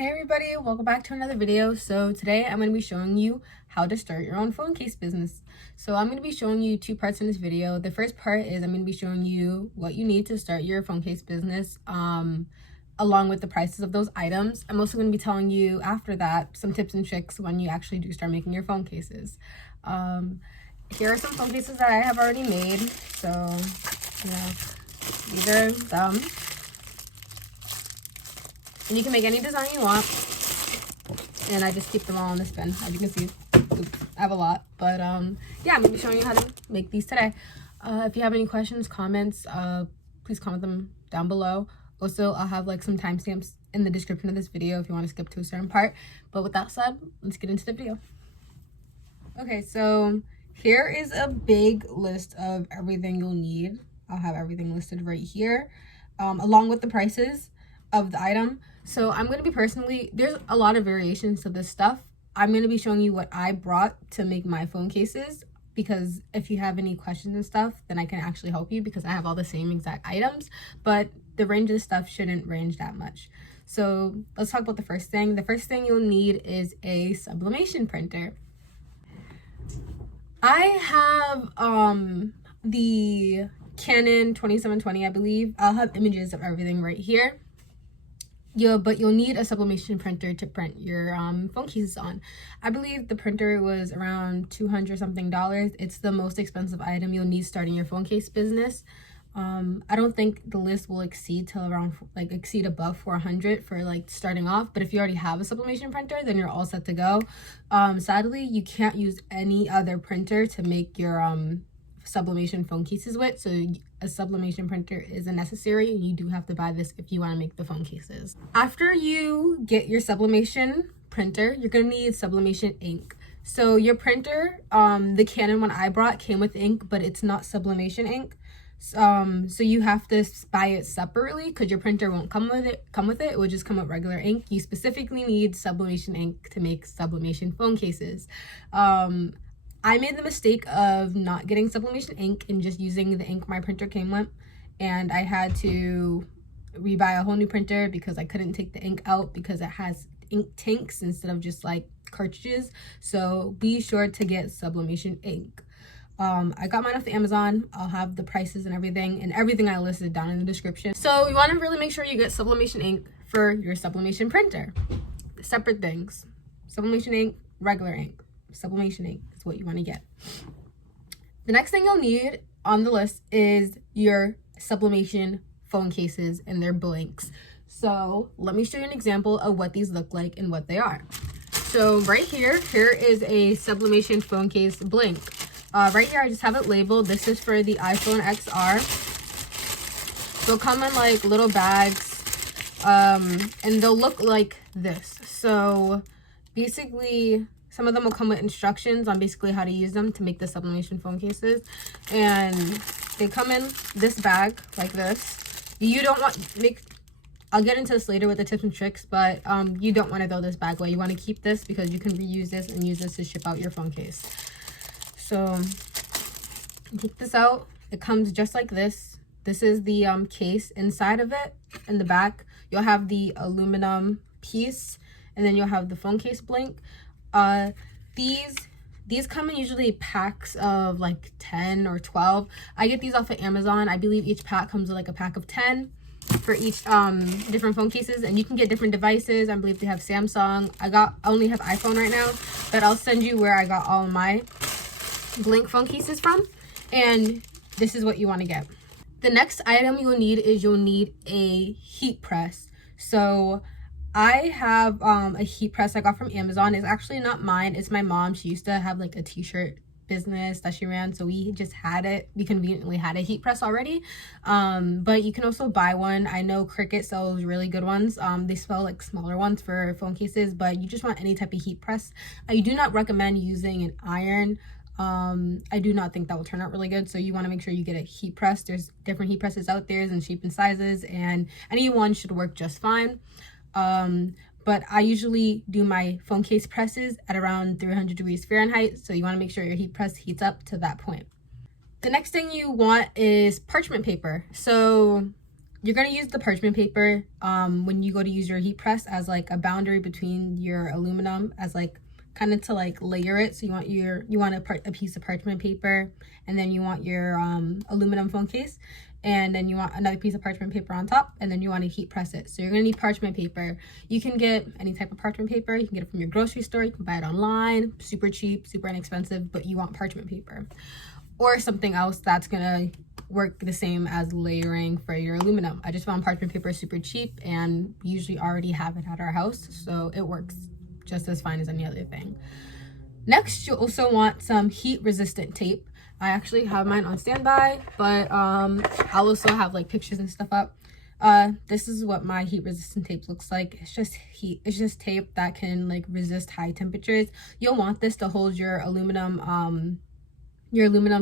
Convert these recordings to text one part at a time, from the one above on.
Hey everybody, welcome back to another video. So today I'm going to be showing you how to start your own phone case business. So I'm going to be showing you two parts in this video. The first part is I'm going to be showing you what you need to start your phone case business along with the prices of those items. I'm also going to be telling you after that some tips and tricks when you actually do start making your phone cases. Here are some phone cases that I have already made. So, these are them. And you can make any design you want. And I just keep them all in this bin. As you can see, I have a lot. But yeah, I'm going to be showing you how to make these today. If you have any questions, comments, please comment them down below. Also, I'll have like some timestamps in the description of this video if you want to skip to a certain part. But with that said, let's get into the video. Okay, so here is a big list of everything you'll need. I'll have everything listed right here, along with the prices of the item. So I'm going to be there's a lot of variations to this stuff. I'm going to be showing you what I brought to make my phone cases, because if you have any questions and stuff, then I can actually help you because I have all the same exact items, but the range of the stuff shouldn't range that much. So let's talk about the first thing. The first thing you'll need is a sublimation printer. I have the Canon 2720, I believe. I'll have images of everything right here. But you'll need a sublimation printer to print your phone cases on. I believe the printer was around $200 something. It's the most expensive item you'll need starting your phone case business. I don't think the list will exceed above 400 for like starting off, but if you already have a sublimation printer, then you're all set to go. Sadly, you can't use any other printer to make your sublimation phone cases with, so a sublimation printer isn't necessary, and you do have to buy this if you want to make the phone cases. After you get your sublimation printer, you're going to need sublimation ink. So your printer, the Canon one I brought came with ink, but it's not sublimation ink. So you have to buy it separately because your printer won't come with it. It will just come with regular ink. You specifically need sublimation ink to make sublimation phone cases. I made the mistake of not getting sublimation ink and just using the ink my printer came with, and I had to rebuy a whole new printer because I couldn't take the ink out because it has ink tanks instead of just like cartridges. So be sure to get sublimation ink. I got mine off the Amazon. I'll have the prices and everything I listed down in the description. So you want to really make sure you get sublimation ink for your sublimation printer. Separate things. Sublimation ink, regular ink. Sublimation ink is what you want to get. The next thing you'll need on the list is your sublimation phone cases and their blanks. So let me show you an example of what these look like and what they are. So right here is a sublimation phone case blank. Right here I just have it labeled. This is for the iPhone XR. They'll come in like little bags, and they'll look like this. So basically, some of them will come with instructions on basically how to use them to make the sublimation phone cases. And they come in this bag like this. You don't I'll get into this later with the tips and tricks, but you don't want to throw this bag away. You want to keep this because you can reuse this and use this to ship out your phone case. So take this out. It comes just like this. This is the case. Inside of it, in the back, you'll have the aluminum piece, and then you'll have the phone case blank. These come in usually packs of like 10 or 12. I get these off of Amazon. I believe each pack comes with like a pack of 10 for each different phone cases, and you can get different devices. I believe they have Samsung. I only have iPhone right now, but I'll send you where I got all of my blank phone cases from, and this is what you want to get. The next item you'll need a heat press. So I have a heat press I got from Amazon. It's actually not mine, it's my mom. She used to have like a t-shirt business that she ran, so we just had it. We conveniently had a heat press already, but you can also buy one. I know Cricut sells really good ones. They sell like smaller ones for phone cases, but you just want any type of heat press. I do not recommend using an iron. I do not think that will turn out really good, so you want to make sure you get a heat press. There's different heat presses out there in shape and sizes, and any one should work just fine. But I usually do my phone case presses at around 300 degrees Fahrenheit, so you want to make sure your heat press heats up to that point. The next thing you want is parchment paper. So you're going to use the parchment paper when you go to use your heat press as like a boundary between your aluminum, as like kind of to like layer it. So you want a piece of parchment paper, and then you want your aluminum phone case, and then you want another piece of parchment paper on top, and then you want to heat press it. So you're going to need parchment paper. You can get any type of parchment paper. You can get it from your grocery store, you can buy it online, super cheap, super inexpensive, but you want parchment paper or something else that's gonna work the same as layering for your aluminum. I just found parchment paper super cheap and usually already have it at our house, so it works just as fine as any other thing. Next, you'll also want some heat resistant tape. I actually have mine on standby, but I'll also have like pictures and stuff up. This is what my heat resistant tape looks like. It's just tape that can like resist high temperatures. You'll want this to hold your aluminum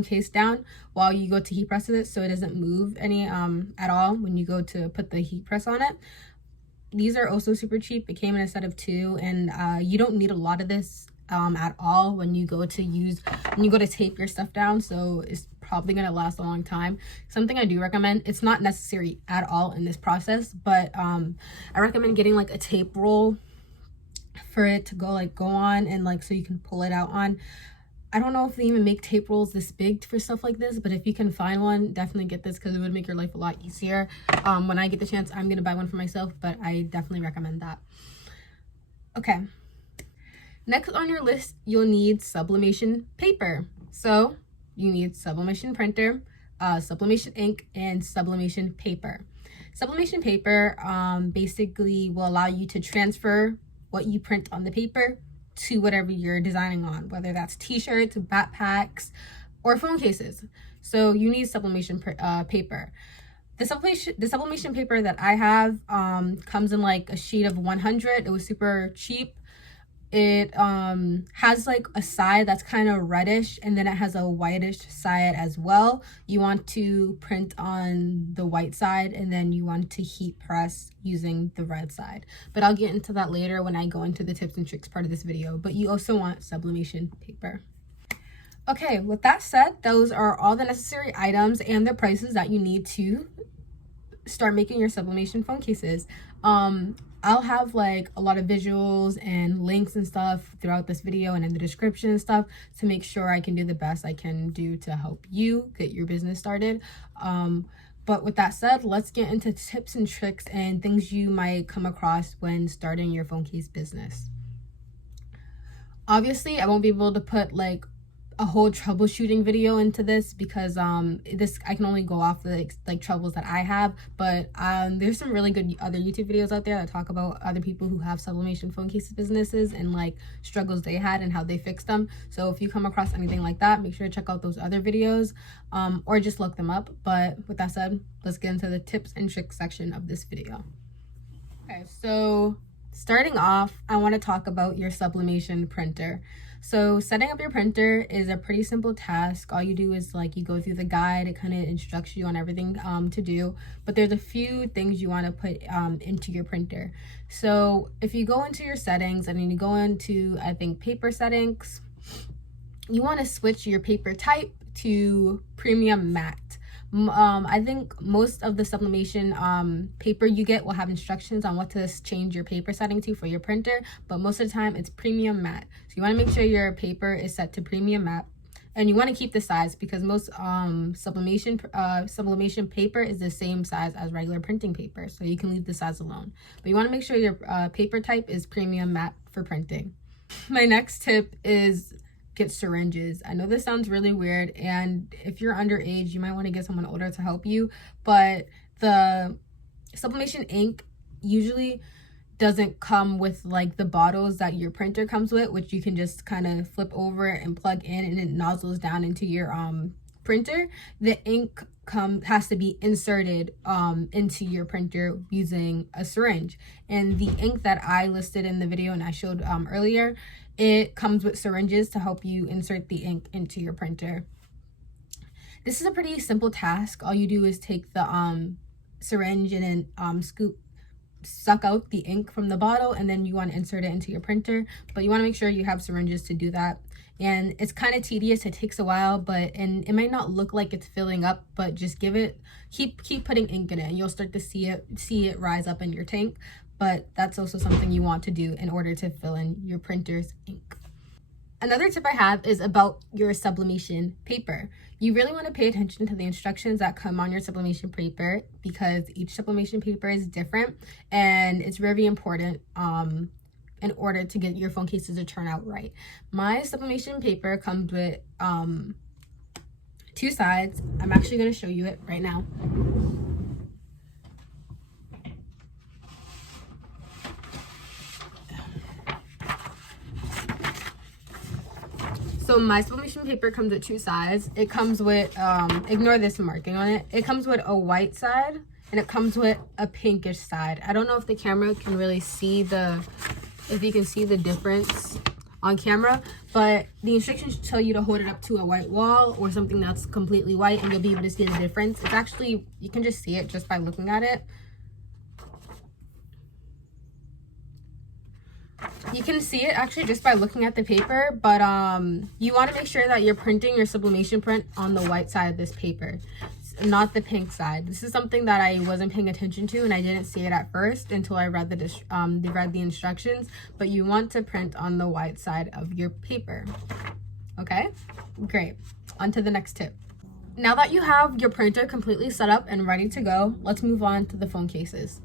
case down while you go to heat press it, so it doesn't move any at all when you go to put the heat press on it. These are also super cheap. It came in a set of 2, and you don't need a lot of this at all when you go to tape your stuff down, so it's probably going to last a long time. Something I do recommend, it's not necessary at all in this process, but I recommend getting like a tape roll for it to go on, and like so you can pull it out on. I don't know if they even make tape rolls this big for stuff like this, but if you can find one, definitely get this because it would make your life a lot easier. When I get the chance, I'm going to buy one for myself, but I definitely recommend that. Okay. Next on your list, you'll need sublimation paper. So you need sublimation printer, sublimation ink, and sublimation paper. Sublimation paper basically will allow you to transfer what you print on the paper to whatever you're designing on, whether that's t-shirts, backpacks, or phone cases. So you need sublimation paper. The sublimation paper that I have comes in like a sheet of 100. It was super cheap. It has like a side that's kind of reddish, and then it has a whitish side as well. You want to print on the white side, and then you want to heat press using the red side, but I'll get into that later when I go into the tips and tricks part of this video. But you also want sublimation paper. Okay, with that said, those are all the necessary items and the prices that you need to start making your sublimation phone cases. I'll have like a lot of visuals and links and stuff throughout this video and in the description and stuff to make sure I can do the best I can do to help you get your business started. But with that said, let's get into tips and tricks and things you might come across when starting your phone case business. Obviously, I won't be able to put like a whole troubleshooting video into this because I can only go off the like troubles that I have, but there's some really good other YouTube videos out there that talk about other people who have sublimation phone cases businesses and like struggles they had and how they fixed them. So if you come across anything like that, make sure to check out those other videos or just look them up. But with that said, let's get into the tips and tricks section of this video. Okay, so starting off, I want to talk about your sublimation printer. So setting up your printer is a pretty simple task. All you do is like you go through the guide. It kind of instructs you on everything to do, but there's a few things you want to put into your printer. So if you go into your settings and then you go into, I think, paper settings, you want to switch your paper type to premium matte. I think most of the sublimation paper you get will have instructions on what to change your paper setting to for your printer, but most of the time it's premium matte. So you want to make sure your paper is set to premium matte, and you want to keep the size because most sublimation paper is the same size as regular printing paper, so you can leave the size alone. But you want to make sure your paper type is premium matte for printing. My next tip is get syringes. I know this sounds really weird, and if you're underage, you might want to get someone older to help you, but the sublimation ink usually doesn't come with like the bottles that your printer comes with, which you can just kind of flip over and plug in and it nozzles down into your printer. The ink has to be inserted into your printer using a syringe, and the ink that I listed in the video and I showed earlier, it comes with syringes to help you insert the ink into your printer. This is a pretty simple task. All you do is take the syringe and then scoop suck out the ink from the bottle, and then you want to insert it into your printer. But you want to make sure you have syringes to do that. And it's kind of tedious, it takes a while, and it might not look like it's filling up, but just keep putting ink in it, and you'll start to see it rise up in your tank. But that's also something you want to do in order to fill in your printer's ink. Another tip I have is about your sublimation paper. You really want to pay attention to the instructions that come on your sublimation paper, because each sublimation paper is different, and it's very important in order to get your phone cases to turn out right. My sublimation paper comes with 2 sides. I'm actually going to show you it right now. So my sublimation paper comes with 2 sides. It comes with, ignore this marking on it. It comes with a white side, and it comes with a pinkish side. I don't know if the camera can really see if you can see the difference on camera, but the instructions tell you to hold it up to a white wall or something that's completely white, and you'll be able to see the difference. It's actually, you can just see it just by looking at it. You can see it actually just by looking at the paper, but you want to make sure that you're printing your sublimation print on the white side of this paper, not the pink side. This is something that I wasn't paying attention to, and I didn't see it at first until I read the instructions. But you want to print on the white side of your paper. Okay, great. On to the next tip. Now that you have your printer completely set up and ready to go, let's move on to the phone cases.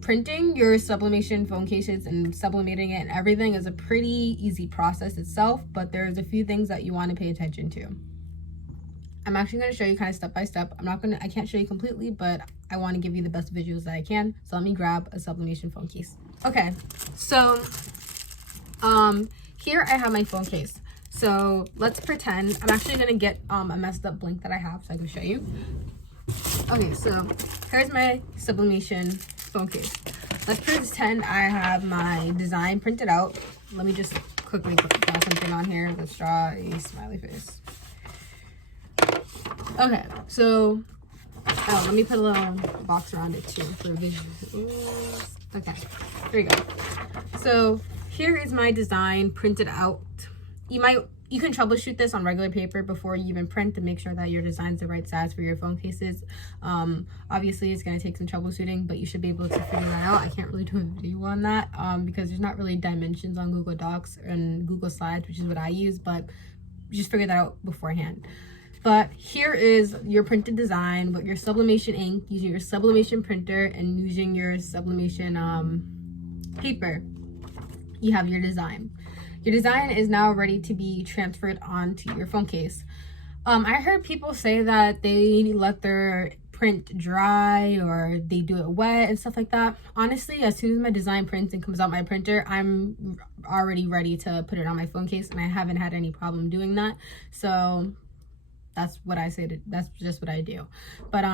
Printing your sublimation phone cases and sublimating it and everything is a pretty easy process itself, but there's a few things that you want to pay attention to. I'm actually going to show you kind of step by step. I can't show you completely, but I want to give you the best visuals that I can. So let me grab a sublimation phone case. Okay, so here I have my phone case. So let's pretend, I'm actually going to get a messed up blank that I have so I can show you. Okay, so here's my sublimation phone case. Let's pretend I have my design printed out. Let me just quickly draw something on here. Let's draw a smiley face. Okay, so let me put a little box around it too for visuals. Okay, there you go. So here is my design printed out. You can troubleshoot this on regular paper before you even print to make sure that your design's the right size for your phone cases. Obviously it's going to take some troubleshooting, but you should be able to figure that out. I can't really do a video on that because there's not really dimensions on Google Docs and Google Slides, which is what I use, but just figure that out beforehand. But here is your printed design with your sublimation ink, using your sublimation printer and using your sublimation paper. You have your design. Your design is now ready to be transferred onto your phone case. I heard people say that they let their print dry or they do it wet and stuff like that. Honestly, as soon as my design prints and comes out my printer, I'm already ready to put it on my phone case, and I haven't had any problem doing that. So that's what I say. That's just what I do. But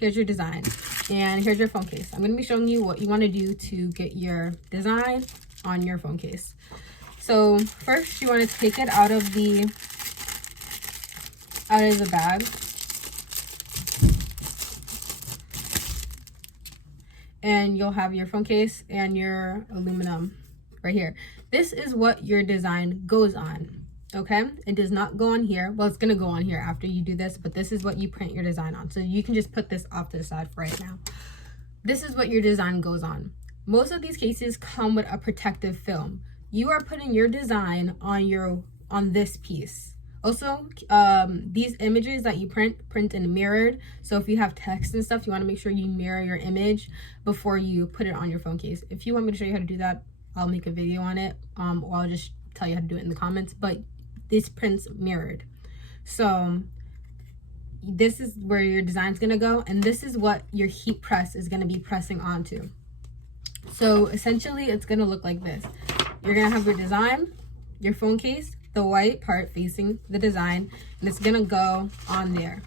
here's your design, and here's your phone case. I'm going to be showing you what you want to do to get your design on your phone case. So first, you want to take it out of the bag. And you'll have your phone case and your aluminum right here. This is what your design goes on, okay? It does not go on here. Well, it's gonna go on here after you do this, but this is what you print your design on. So you can just put this off to the side for right now. This is what your design goes on. Most of these cases come with a protective film. You are putting your design on this piece. Also, these images that you print in mirrored. So if you have text and stuff, you want to make sure you mirror your image before you put it on your phone case. If you want me to show you how to do that, I'll make a video on it, or I'll just tell you how to do it in the comments. But this prints mirrored. So this is where your design's gonna go, and this is what your heat press is gonna be pressing onto. So essentially, it's gonna look like this. You're gonna have your design, your phone case, the white part facing the design, and it's gonna go on there,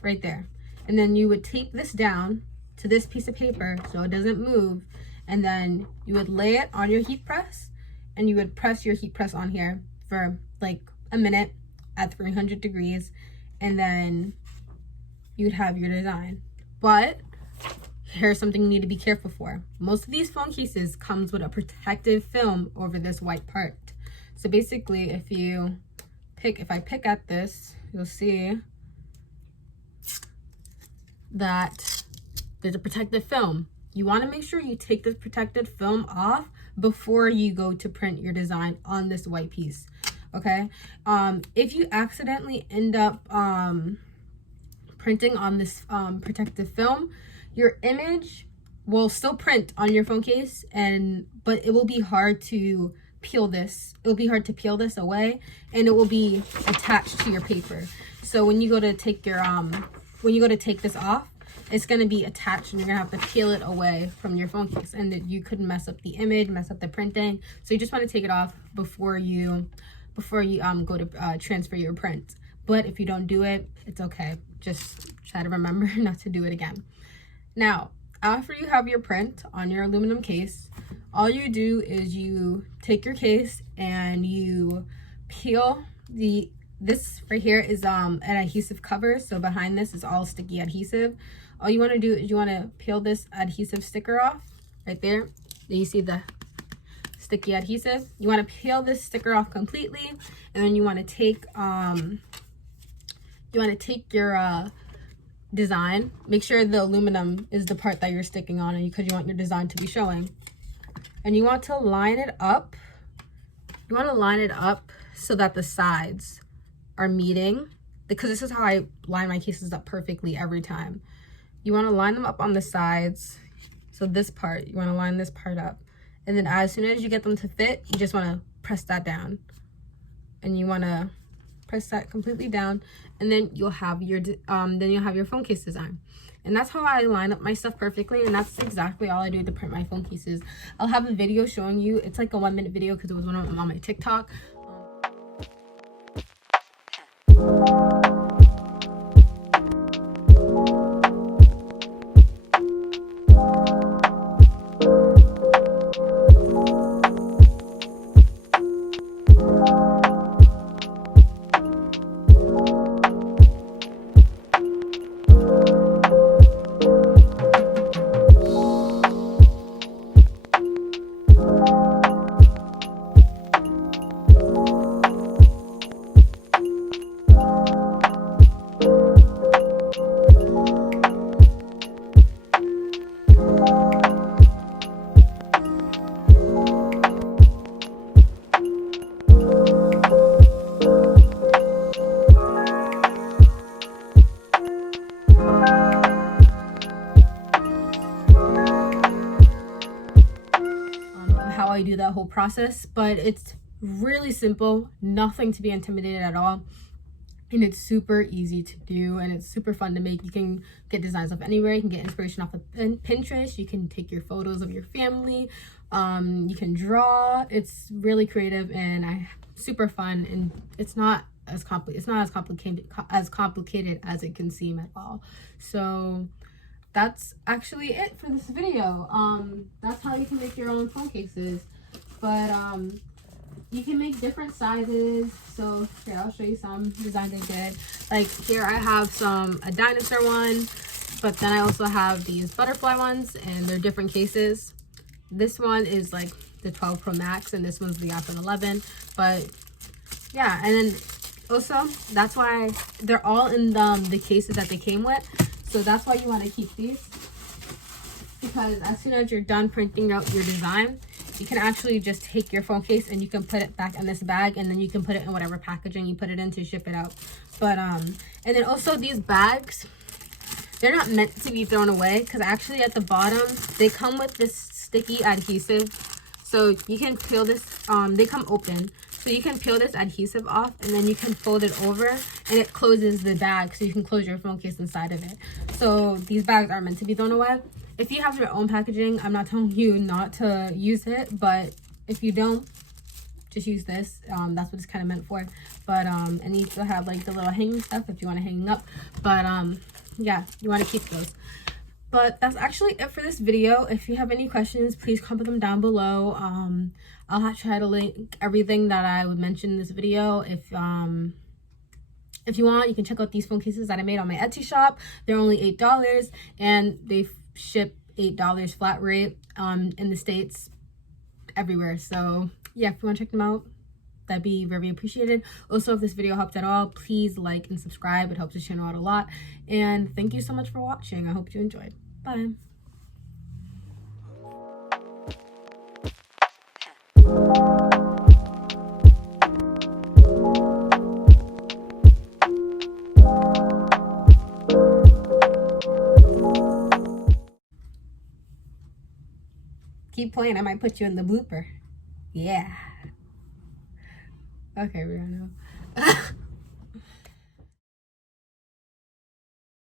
right there. And then you would tape this down to this piece of paper so it doesn't move, and then you would lay it on your heat press, and you would press your heat press on here for like a minute at 300 degrees, and then you'd have your design. But here's something you need to be careful for. Most of these phone cases comes with a protective film over this white part. So basically, if I pick at this, you'll see that there's a protective film. You want to make sure you take this protective film off before you go to print your design on this white piece. Okay, if you accidentally end up printing on this protective film, your image will still print on your phone case, but it will be hard to peel this. It will be hard to peel this away, and it will be attached to your paper. So when you go to take this off, it's going to be attached, and you're going to have to peel it away from your phone case, and you could mess up the image, mess up the printing. So you just want to take it off before you go to transfer your print. But if you don't do it, it's okay. Just try to remember not to do it again. Now, after you have your print on your aluminum case, all you do is you take your case and you peel this right here is an adhesive cover. So behind this is all sticky adhesive. All you want to do is you want to peel this adhesive sticker off right there. Then you see the sticky adhesive. You want to peel this sticker off completely, and then you want to take your design. Make sure the aluminum is the part that you're sticking on, because you want your design to be showing. And you want to line it up. You want to line it up so that the sides are meeting, because this is how I line my cases up perfectly every time. You want to line them up on the sides. So this part, you want to line this part up. And then as soon as you get them to fit, you just want to press that down. And you want to press that completely down, and then you'll have your phone case design. And that's how I line up my stuff perfectly, and that's exactly all I do to print my phone cases. I'll have a video showing you. It's like a 1-minute video because it was one of them on my TikTok. How I do that whole process, but it's really simple, nothing to be intimidated at all, and it's super easy to do, and it's super fun to make. You can get designs off anywhere. You can get inspiration off of Pinterest. You can take your photos of your family. You can draw. It's really creative and super fun, and it's not as complicated as it can seem at all. So that's actually it for this video. That's how you can make your own phone cases. But you can make different sizes. So here, I'll show you some designs I did. Like here I have a dinosaur one, but then I also have these butterfly ones, and they're different cases. This one is like the 12 Pro Max, and this one's the iPhone 11. But yeah, and then also that's why they're all in the cases that they came with. So that's why you want to keep these, because as soon as you're done printing out your design, you can actually just take your phone case and you can put it back in this bag, and then you can put it in whatever packaging you put it in to ship it out. But and then also these bags, they're not meant to be thrown away, because actually at the bottom they come with this sticky adhesive. So you can peel this, they come open, so you can peel this adhesive off, and then you can fold it over, and it closes the bag, so you can close your phone case inside of it. So these bags aren't meant to be thrown away. If you have your own packaging, I'm not telling you not to use it, but if you don't, just use this. That's what it's kind of meant for. But and you still have like the little hanging stuff if you want to hang up. But yeah, you want to keep those. But that's actually it for this video. If you have any questions, please comment them down below. I'll try to link everything that I would mention in this video. If you want, you can check out these phone cases that I made on my Etsy shop. They're only $8, and they ship $8 flat rate in the States, everywhere. So yeah, if you want to check them out, that'd be very appreciated. Also, if this video helped at all, please like and subscribe. It helps the channel out a lot. And thank you so much for watching. I hope you enjoyed. Bye. Keep playing. I might put you in the blooper. Yeah. Okay, Rihanna.